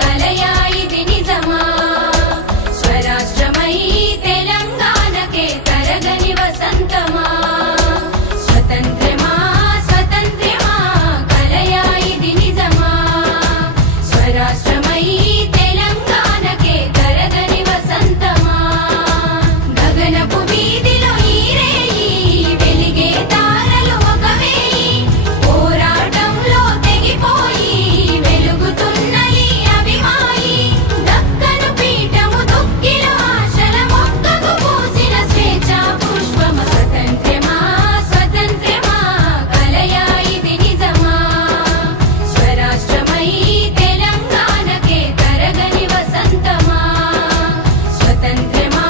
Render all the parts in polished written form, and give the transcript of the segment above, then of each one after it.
కలయా ఇది నిజమా స్వరాష్ట్రమై తెలంగాణకే తరగని వసంతమా స్వతంత్రమా స్వతంత్రమా కలయా ఇది నిజమా స్వరాష్ట్రమై తెలంగాణకే తరగని వసంతమా గగనపు వీధిలో ఈ రేయి వెలిగే తారలు ఒక వేయి పోరాటంలో తెగిపోయి వెలుగుతున్న ఈ అభిమాయి దక్కను పీఠము దుఃఖిలో ఆశల మొక్కకు పూసిన స్వేచ్ఛా పుష్పమ స్వతంత్రమా స్వతంత్రమా కలయా ఇది నిజమా స్వరాష్ట్రమై తెలంగాణకే తరగని వసంతమా స్వతంత్రమా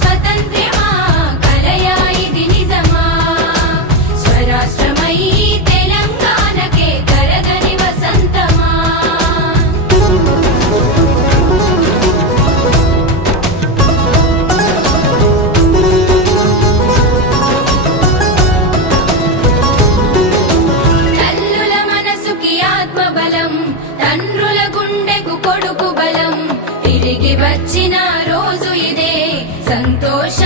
స్వతంత్రమా కలయా ఇది నిజమా స్వరాష్ట్రమై తెలంగాణకే తరగని వసంతమా తల్లుల మనసుకి ఆత్మబలం తండ్రుల గుండెకు కొడుకు బలం తిరిగి వచ్చిన రోజు ఇదే సంతోష